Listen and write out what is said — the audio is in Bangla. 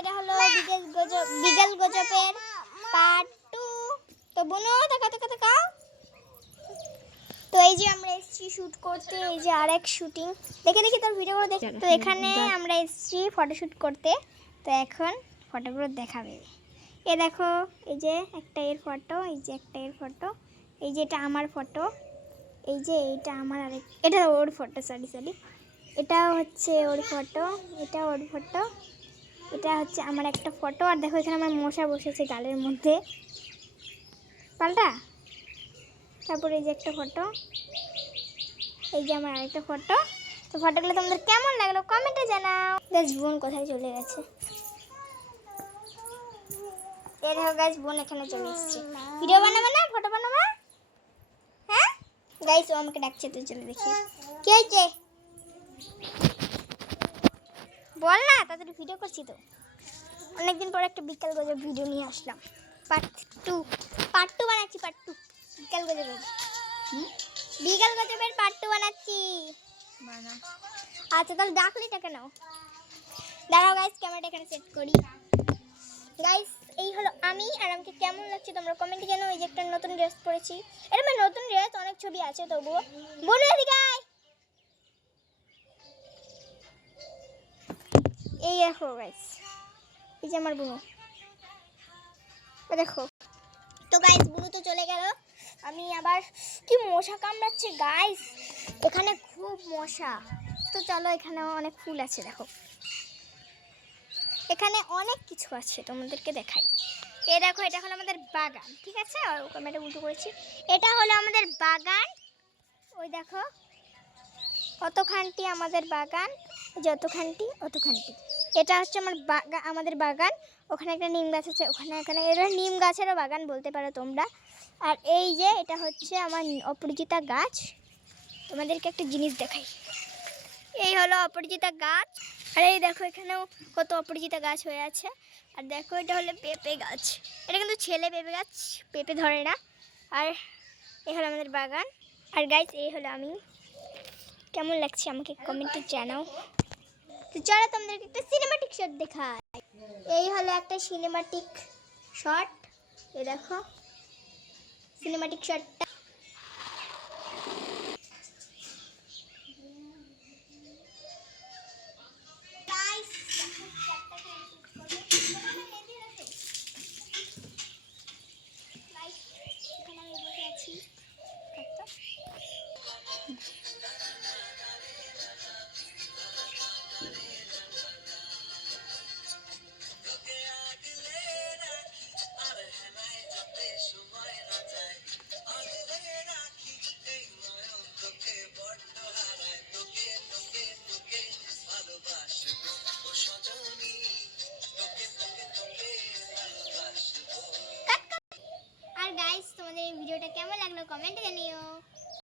এটা হলো বিকেল গজপের পার্ট 2। তো বোনো দেখা তো এই যে আমরা এসেছি শুট করতে, এই যে আরেক শুটিং দেখে তোর ভিডিওগুলো দেখ। তো এখানে আমরা এসেছি ফটোশুট করতে, তো এখন ফটোগুলো দেখাবে। এ দেখো, এই যে একটা এর ফটো, এই যে একটা এর ফটো, এই যে এটা আমার ফটো, এই যে এইটা আমার আরেক, এটা ওর ফটো, সরি এটা হচ্ছে ওর ফটো, এটা ওর ফটো, এটা হচ্ছে আমার একটা ফটো। আর দেখো এখানে আমার মশা বসেছে গালের মধ্যে, পাল্টা। তারপরে এই যে একটা ফটো, এই যে আমার আরেকটা ফটো। তো ফটোগুলো তোমাদের কেমন লাগলো কমেন্টে জানাও। গাইস বোন কোথায় চলে গেছে? এই দেখো গাইস, বোন এখানে চলে এসেছে। ভিডিও বানাবে না, ফটো বানাবে? হ্যাঁ গাইস, ও আমাকে ডাকছে, তো চলে দেখি কি হয়েছে। বল না, তাড়াতাড়ি ভিডিও করছি তো। অনেকদিন পর একটা বিকেল গজব ভিডিও নিয়ে আসলাম, পার্ট 2 বানাচ্ছি, পার্ট 2 বিকেল গজবের পার্ট 2 বানাচ্ছি। আচ্ছা তাহলে ডাকলিটা কেন? দাঁড়াও গাইস, ক্যামেরাটা এখানে সেট করি। গাইস এই হলো আমি, আর আমাকে কেমন লাগছে তোমরা কমেন্টে জানাও। এই যে একটা নতুন ড্রেস পরেছি, এটা আমার নতুন ড্রেস, অনেক ছবি আছে তবুও। বলো এদিকে আয়। এই দেখো গাইস, এই যে আমার বুনু, দেখো। তো গাইস বুনু তো চলে গেল, আমি আবার কি মশা কামড়াচ্ছে গাইস, এখানে খুব মশা। তো চলো, এখানেও অনেক ফুল আছে, দেখো এখানে অনেক কিছু আছে, তোমাদেরকে দেখাই। এই দেখো, এটা হলো আমাদের বাগান, ঠিক আছে? আর ক্যামেরাটা উল্টো করেছি। এটা হলো আমাদের বাগান, ওই দেখো অতখানটি আমাদের বাগান, যতখানটি অতখানটি। এটা হচ্ছে আমাদের বাগান। ওখানে একটা নিম গাছ আছে, এখানে এটা নিম গাছেরও বাগান বলতে পারো তোমরা। আর এই যে এটা হচ্ছে আমার অপরিচিতা গাছ। তোমাদেরকে একটা জিনিস দেখাই, এই হলো অপরিচিতা গাছ। আর এই দেখো এখানেও কত অপরিচিতা গাছ হয়ে আছে। আর দেখো এটা হলো পেঁপে গাছ, এটা কিন্তু ছেলে পেঁপে গাছ, পেঁপে ধরে না। আর এই হলো আমাদের বাগান। আর গাইস এই হলো আমি, কেমন লাগছে আমাকে কমেন্টে জানাও। তো চলো তোমাদেরকে একটা সিনেমাটিক শট দেখাই। এই হলো একটা সিনেমাটিক শট, এই দেখো সিনেমাটিক শটটা। আর গাইস তোমাদের এই ভিডিওটা কেমন লাগলো কমেন্টে